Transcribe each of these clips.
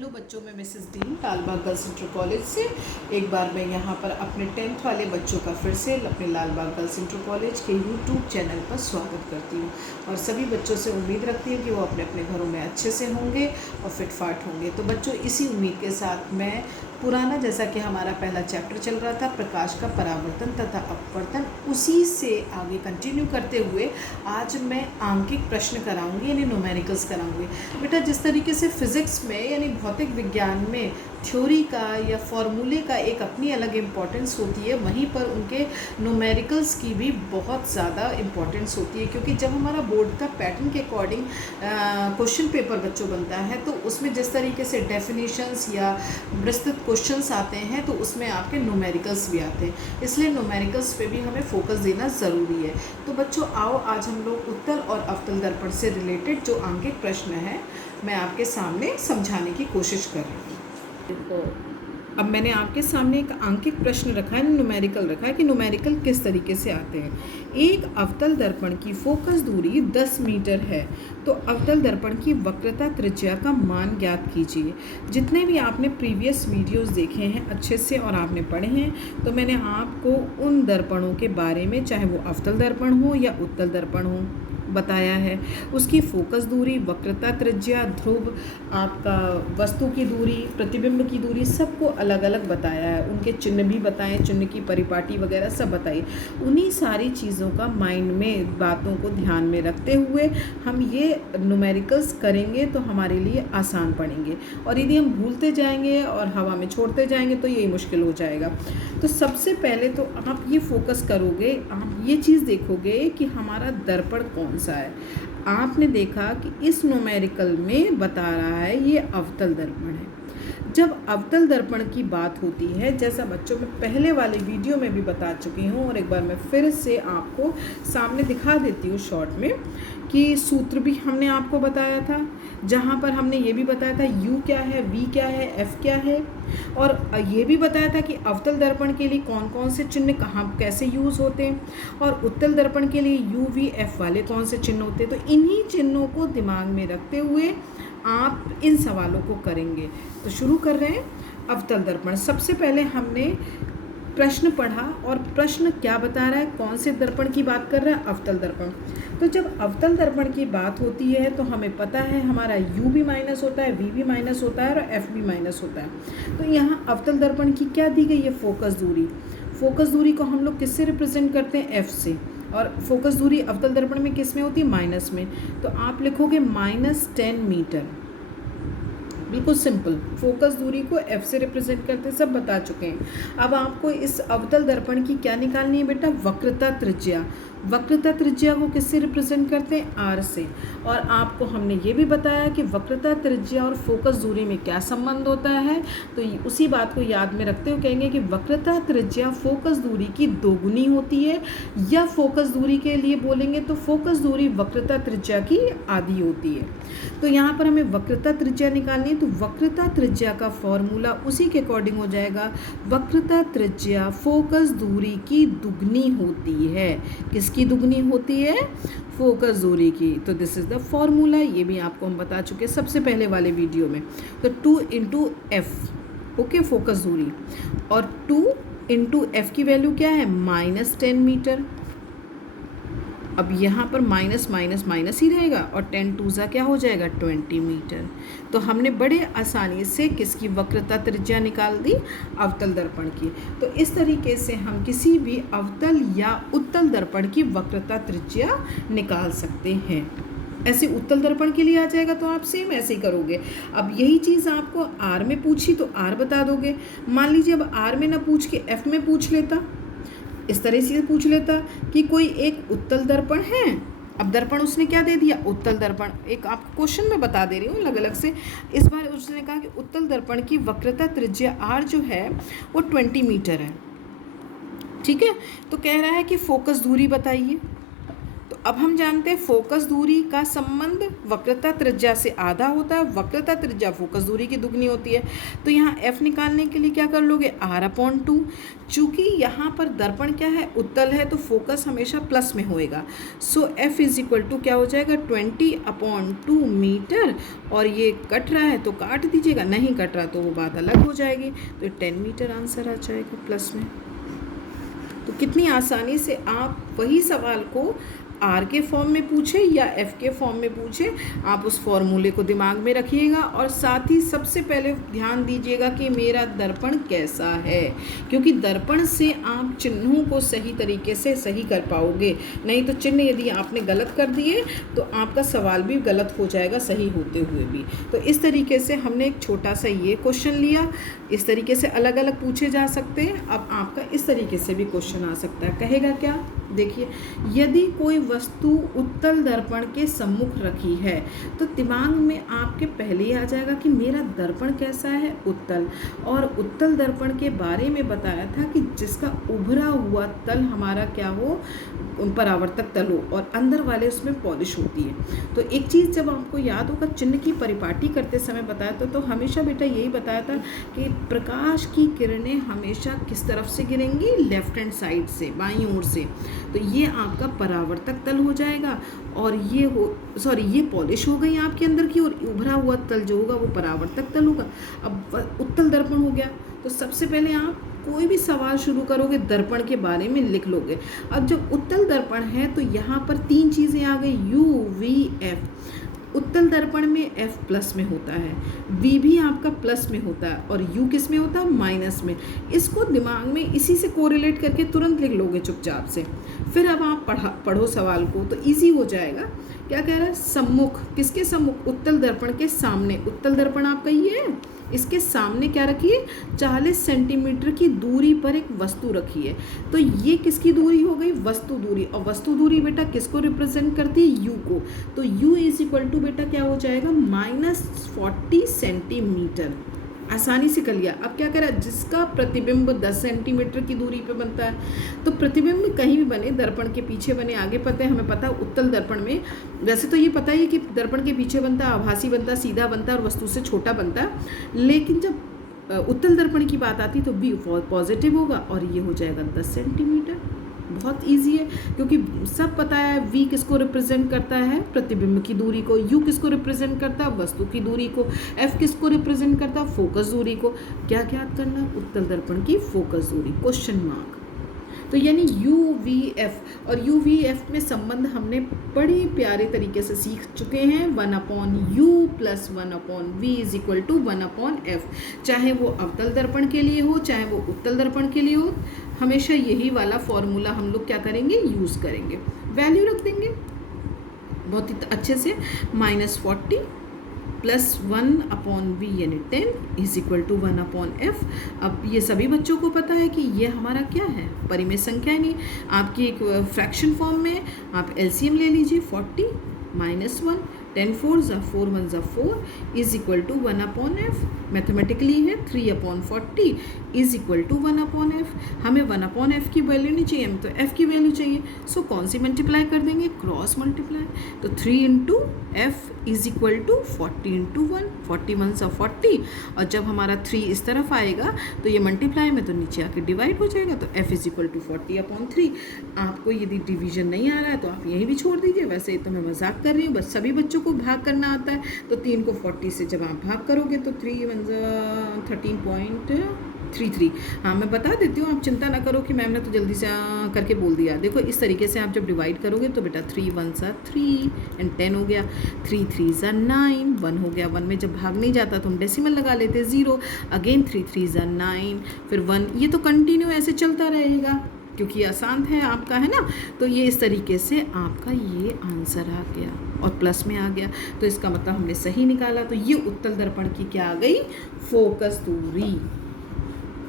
Hello बच्चों, मैं Mrs Dean Lalbagh girls inter college से एक बार मैं यहाँ पर अपने 10th वाले बच्चों का फिर से अपने लालबाग गर्ल्स इंटर कॉलेज के यूट्यूब चैनल पर स्वागत करती हूँ और सभी बच्चों से उम्मीद रखती हूँ कि वो अपने अपने घरों में अच्छे से होंगे और फिटफाट होंगे। तो बच्चों, इसी उम्मीद के साथ मैं पुराना, जैसा कि हमारा पहला चैप्टर चल रहा था प्रकाश का परावर्तन तथा अपवर्तन, उसी से आगे कंटिन्यू करते हुए आज मैं आंकिक प्रश्न कराऊंगी, यानी न्यूमेरिकल्स कराऊंगी। बेटा, जिस तरीके से फिज़िक्स में यानी भौतिक विज्ञान में थ्योरी का या फॉर्मूले का एक अपनी अलग इम्पॉर्टेंस होती है, वहीं पर उनके न्यूमेरिकल्स की भी बहुत ज़्यादा इम्पॉर्टेंस होती है। क्योंकि जब हमारा बोर्ड का पैटर्न के अकॉर्डिंग क्वेश्चन पेपर बच्चों बनता है, तो उसमें जिस तरीके से डेफिनेशंस या विस्तृत क्वेश्चंस आते हैं, तो उसमें आपके न्यूमेरिकल्स भी आते हैं। इसलिए न्यूमेरिकल्स पे भी हमें फोकस देना ज़रूरी है। तो बच्चों, आओ आज हम लोग उत्तल और अवतल दर्पण से रिलेटेड जो आंकिक प्रश्न है मैं आपके सामने समझाने की कोशिश कर रही हूँ। तो अब मैंने आपके सामने एक आंकिक प्रश्न रखा है, न्यूमेरिकल रखा है कि न्यूमेरिकल किस तरीके से आते हैं। एक अवतल दर्पण की फोकस दूरी 10 मीटर है, तो अवतल दर्पण की वक्रता त्रिज्या का मान ज्ञात कीजिए। जितने भी आपने प्रीवियस वीडियोस देखे हैं अच्छे से और आपने पढ़े हैं, तो मैंने आपको उन दर्पणों के बारे में, चाहे वो अवतल दर्पण हो या उत्तल दर्पण हो, बताया है। उसकी फोकस दूरी, वक्रता त्रिज्या, ध्रुव, आपका वस्तु की दूरी, प्रतिबिंब की दूरी, सबको अलग अलग बताया है। उनके चिन्ह भी बताएं, चिन्ह की परिपाटी वगैरह सब बताइए। उन्हीं सारी चीज़ों का माइंड में, बातों को ध्यान में रखते हुए हम ये न्यूमेरिकल्स करेंगे तो हमारे लिए आसान पड़ेंगे। और यदि हम भूलते जाएंगे और हवा में छोड़ते जाएंगे तो यही मुश्किल हो जाएगा। तो सबसे पहले तो आप ये फोकस करोगे, आप ये चीज़ देखोगे कि हमारा दर्पण कौन सा है। आपने देखा कि इस न्यूमेरिकल में बता रहा है ये अवतल दर्पण है। जब अवतल दर्पण की बात होती है, जैसा बच्चों में पहले वाले वीडियो में भी बता चुकी हूँ और एक बार मैं फिर से आपको सामने दिखा देती हूँ शॉर्ट में, कि सूत्र भी हमने आपको बताया था, जहाँ पर हमने ये भी बताया था U क्या है, V क्या है, F क्या है, और ये भी बताया था कि अवतल दर्पण के लिए कौन कौन से चिन्ह कहाँ कैसे यूज़ होते हैं और उत्तल दर्पण के लिए U, V, F वाले कौन से चिन्ह होते हैं। तो इन्हीं चिन्हों को दिमाग में रखते हुए आप इन सवालों को करेंगे। तो शुरू कर रहे हैं। अवतल दर्पण, सबसे पहले हमने प्रश्न पढ़ा और प्रश्न क्या बता रहा है, कौन से दर्पण की बात कर रहा है, अवतल दर्पण। तो जब अवतल दर्पण की बात होती है तो हमें पता है हमारा U भी माइनस होता है, V भी माइनस होता है और F भी माइनस होता है। तो यहाँ अवतल दर्पण की क्या दी गई है, फोकस दूरी। फोकस दूरी को हम लोग किससे रिप्रेजेंट करते हैं, F से। और फोकस दूरी अवतल दर्पण में किस में होती है, माइनस में। तो आप लिखोगे -10 मीटर। बिल्कुल सिंपल, फोकस दूरी को F से रिप्रेजेंट करते सब बता चुके हैं। अब आपको इस अवतल दर्पण की क्या निकालनी है बेटा, वक्रता त्रिज्या। वक्रता त्रिज्या को किससे रिप्रेजेंट करते हैं, R से। और आपको हमने ये भी बताया कि वक्रता त्रिज्या और फोकस दूरी में क्या संबंध होता है। तो उसी बात को याद में रखते हुए कहेंगे कि वक्रता त्रिज्या फोकस दूरी की दोगुनी होती है, या फोकस दूरी के लिए बोलेंगे तो फोकस दूरी वक्रता त्रिज्या की आधी होती है। तो यहाँ पर हमें वक्रता त्रिज्या निकालनी है, तो वक्रता त्रिज्या का फॉर्मूला उसी के अकॉर्डिंग हो जाएगा, वक्रता त्रिज्या फोकस दूरी की दुगनी होती है। किसकी दुगनी होती है, फोकस दूरी की। तो दिस इज द फॉर्मूला, ये भी आपको हम बता चुके हैं सबसे पहले वाले वीडियो में। तो 2 × F, ओके, फोकस दूरी, और 2 × F की वैल्यू क्या है, -10 मीटर। अब यहाँ पर माइनस माइनस माइनस ही रहेगा और 10 2 क्या हो जाएगा, 20 मीटर। तो हमने बड़े आसानी से किसकी वक्रता त्रिज्या निकाल दी, अवतल दर्पण की। तो इस तरीके से हम किसी भी अवतल या उत्तल दर्पण की वक्रता त्रिज्या निकाल सकते हैं। ऐसे उत्तल दर्पण के लिए आ जाएगा तो आप सेम ऐसे ही करोगे। अब यही चीज़ आपको R में पूछी तो R बता दोगे। मान लीजिए अब R में ना पूछ के F में पूछ लेता, इस तरह से पूछ लेता कि कोई एक उत्तल दर्पण है। अब दर्पण उसने क्या दे दिया, उत्तल दर्पण। एक आपको क्वेश्चन में बता दे रही हूँ अलग अलग से। इस बार उसने कहा कि उत्तल दर्पण की वक्रता त्रिज्या R जो है वो 20 मीटर है, ठीक है। तो कह रहा है कि फोकस दूरी बताइए। तो अब हम जानते हैं फोकस दूरी का संबंध वक्रता त्रिज्या से आधा होता है, वक्रता त्रिज्या फोकस दूरी की दुगनी होती है। तो यहाँ f निकालने के लिए क्या कर लोगे, r/2। चूँकि यहाँ पर दर्पण क्या है, उत्तल है, तो फोकस हमेशा प्लस में होएगा। सो f इज इक्वल टू क्या हो जाएगा, 20/2 मीटर। और ये कट रहा है तो काट दीजिएगा, नहीं कट रहा तो वो बात अलग हो जाएगी। तो 10 मीटर आंसर आ जाएगा प्लस में। तो कितनी आसानी से आप वही सवाल को आर के फॉर्म में पूछे या एफ के फॉर्म में पूछे, आप उस फॉर्मूले को दिमाग में रखिएगा। और साथ ही सबसे पहले ध्यान दीजिएगा कि मेरा दर्पण कैसा है, क्योंकि दर्पण से आप चिन्हों को सही तरीके से सही कर पाओगे। नहीं तो चिन्ह यदि आपने गलत कर दिए तो आपका सवाल भी गलत हो जाएगा सही होते हुए भी। तो इस तरीके से हमने एक छोटा सा ये क्वेश्चन लिया। इस तरीके से अलग अलग पूछे जा सकते हैं। अब आपका इस तरीके से भी क्वेश्चन आ सकता है। कहेगा क्या, देखिए, यदि कोई वस्तु उत्तल दर्पण के सम्मुख रखी है तो दिमाग में आपके पहले ही आ जाएगा कि मेरा दर्पण कैसा है, उत्तल। और उत्तल दर्पण के बारे में बताया था कि जिसका उभरा हुआ तल हमारा क्या हो, परावर्तक तल हो, और अंदर वाले उसमें पॉलिश होती है। तो एक चीज़ जब आपको याद होगा, चिन्ह की परिपाटी करते समय बताया था, तो हमेशा बेटा यही बताया था कि प्रकाश की किरणें हमेशा किस तरफ से गिरेंगी, लेफ्ट हैंड साइड से, बाईं ओर से। तो ये आपका परावर्तक तल हो जाएगा, और ये पॉलिश हो गई आपके अंदर की, और उभरा हुआ तल जो होगा वो परावर्तक तल होगा। अब उत्तल दर्पण हो गया। तो सबसे पहले आप कोई भी सवाल शुरू करोगे दर्पण के बारे में लिख लोगे। अब जब उत्तल दर्पण है तो यहाँ पर 3 चीज़ें आ गई, U, V, F। उत्तल दर्पण में F प्लस में होता है, V भी आपका प्लस में होता है, और U किस में होता है, माइनस में। इसको दिमाग में इसी से कोरिलेट करके तुरंत लिख लोगे चुपचाप से। फिर अब आप पढ़ो सवाल को तो इजी हो जाएगा। क्या कह रहा है, सम्मुख, किसके सम्मुख, उत्तल दर्पण के सामने। उत्तल दर्पण आपका ये है, इसके सामने क्या रखिए, 40 सेंटीमीटर की दूरी पर एक वस्तु रखी है। तो ये किसकी दूरी हो गई, वस्तु दूरी। और वस्तु दूरी बेटा किसको रिप्रेजेंट करती है, U को। तो U इज इक्वल टू बेटा क्या हो जाएगा, -40 सेंटीमीटर। आसानी से कर लिया। अब क्या करा, जिसका प्रतिबिंब 10 सेंटीमीटर की दूरी पे बनता है। तो प्रतिबिंब कहीं भी बने, दर्पण के पीछे बने, आगे पता है, हमें पता है उत्तल दर्पण में, वैसे तो ये पता ही है कि दर्पण के पीछे बनता है, आभासी बनता है, सीधा बनता है और वस्तु से छोटा बनता है। लेकिन जब उत्तल दर्पण की बात आती तो बी पॉजिटिव होगा, और ये हो जाएगा 10 सेंटीमीटर। बहुत इजी है, क्योंकि सब पता है V किसको रिप्रेजेंट करता है, प्रतिबिंब की दूरी को, U किसको रिप्रेजेंट करता है, वस्तु की दूरी को, F किसको रिप्रेजेंट करता है, फोकस दूरी को। क्या याद करना, उत्तल दर्पण की फोकस दूरी, क्वेश्चन मार्क। तो यानी UVF, और UVF में संबंध हमने बड़े प्यारे तरीके से सीख चुके हैं। 1/U + 1/V is equal to 1/F। चाहे वो अवतल दर्पण के लिए हो, चाहे वो उत्तल दर्पण के लिए हो, हमेशा यही वाला फॉर्मूला हम लोग क्या करेंगे, यूज़ करेंगे। वैल्यू रख देंगे बहुत ही अच्छे से, -40 + 1/V यानी 10 इज इक्वल टू 1/F। अब ये सभी बच्चों को पता है कि ये हमारा क्या है, परिमेय संख्या। नहीं, आपकी एक फ्रैक्शन फॉर्म में आप LCM ले लीजिए, 40 - 1, 10 4 = 4 1 = 4 is equal to 1/F। Mathematically है 3/40 इज इक्वल टू 1/F। हमें 1/F की वैल्यू नहीं चाहिए, हमें तो F की वैल्यू चाहिए। सो कौन सी मल्टीप्लाई कर देंगे, क्रॉस मल्टीप्लाई। तो 3 × F इज इक्वल टू 40 × 1, 40 1 = 40। और जब हमारा 3 इस तरफ आएगा तो ये मल्टीप्लाई में तो नीचे आके डिवाइड हो जाएगा। तो F इज इक्वल टू 40/3। आपको यदि डिवीजन नहीं आ रहा है तो आप यहीं भी छोड़ दीजिए। वैसे तो मैं मजाक कर रही हूँ, बस सभी बच्चों को भाग करना आता है। तो 3 को 40 से जब आप भाग करोगे तो 3 1 = 13.33। हाँ, मैं बता देती हूँ, आप चिंता ना करो कि मैम ने तो जल्दी से करके बोल दिया। देखो इस तरीके से आप जब डिवाइड करोगे तो बेटा 3 1 = 3 एंड 10 हो गया, 3 3 = 9, 1 हो गया। 1 में जब भाग नहीं जाता तो हम डेसिमल लगा लेते 0, अगेन 3 3 = 9, फिर 1। ये तो कंटिन्यू ऐसे चलता रहेगा क्योंकि आसान है आपका, है ना। तो ये इस तरीके से आपका ये आंसर आ गया और प्लस में आ गया। तो इसका मतलब हमने सही निकाला। तो ये उत्तल दर्पण की क्या आ गई, फोकस दूरी।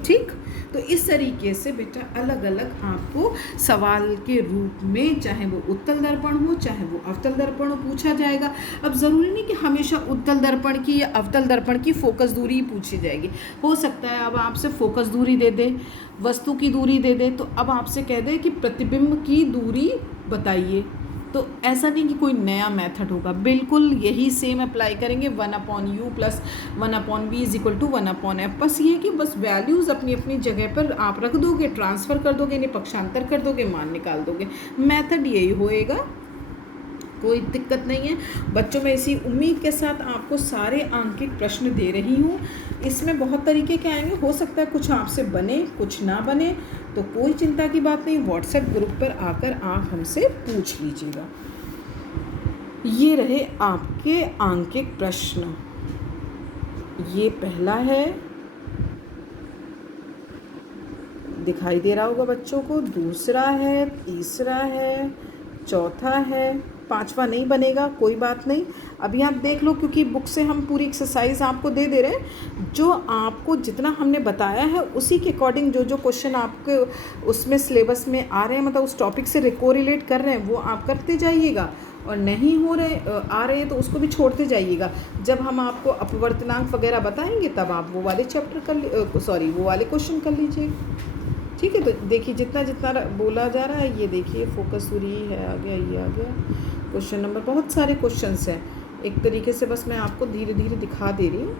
ठीक, तो इस तरीके से बेटा अलग अलग आपको सवाल के रूप में, चाहे वो उत्तल दर्पण हो चाहे वो अवतल दर्पण हो, पूछा जाएगा। अब ज़रूरी नहीं कि हमेशा उत्तल दर्पण की या अवतल दर्पण की फोकस दूरी ही पूछी जाएगी। हो सकता है अब आपसे फोकस दूरी दे दे, वस्तु की दूरी दे दे, तो अब आपसे कह दे कि प्रतिबिंब की दूरी बताइए, तो ऐसा नहीं कि कोई नया मेथड होगा, बिल्कुल यही सेम अप्लाई करेंगे, 1/u plus 1/v is equal to 1/f। बस ये कि बस वैल्यूज़ अपनी अपनी जगह पर आप रख दोगे, ट्रांसफ़र कर दोगे, इन्हें पक्षांतर कर दोगे, मान निकाल दोगे, मेथड यही होएगा, कोई दिक्कत नहीं है बच्चों। मैं इसी उम्मीद के साथ आपको सारे आंकिक प्रश्न दे रही हूँ। इसमें बहुत तरीके के आएंगे, हो सकता है कुछ आपसे बने कुछ ना बने, तो कोई चिंता की बात नहीं, व्हाट्सएप ग्रुप पर आकर आप हमसे पूछ लीजिएगा। ये रहे आपके आंकिक प्रश्न। ये पहला है, दिखाई दे रहा होगा बच्चों को, दूसरा है, तीसरा है, चौथा है, पांचवा नहीं बनेगा, कोई बात नहीं, अभी आप देख लो, क्योंकि बुक से हम पूरी एक्सरसाइज आपको दे दे रहे हैं। जो आपको जितना हमने बताया है उसी के अकॉर्डिंग जो जो क्वेश्चन आपके उसमें सिलेबस में आ रहे हैं, मतलब उस टॉपिक से रिकोरिलेट कर रहे हैं, वो आप करते जाइएगा, और नहीं हो रहे आ रहे हैं तो उसको भी छोड़ते जाइएगा। जब हम आपको अपवर्तनांक वगैरह बताएंगे तब आप वो वाले चैप्टर वो वाले क्वेश्चन कर लीजिए, ठीक है। तो देखिए जितना जितना बोला जा रहा है, ये देखिए फोकस सूरी है, आ गया, ये आ गया क्वेश्चन नंबर, बहुत सारे क्वेश्चंस हैं, एक तरीके से बस मैं आपको धीरे धीरे दिखा दे रही हूँ।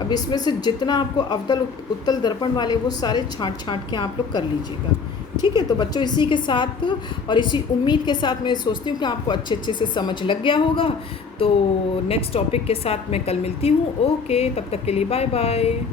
अब इसमें से जितना आपको अवतल उत्तल दर्पण वाले वो सारे छांट छांट के आप लोग कर लीजिएगा, ठीक है। तो बच्चों इसी के साथ और इसी उम्मीद के साथ मैं सोचती हूँ कि आपको अच्छे से समझ लग गया होगा। तो नेक्स्ट टॉपिक के साथ मैं कल मिलती हूँ। ओके, तब तक के लिए बाय बाय।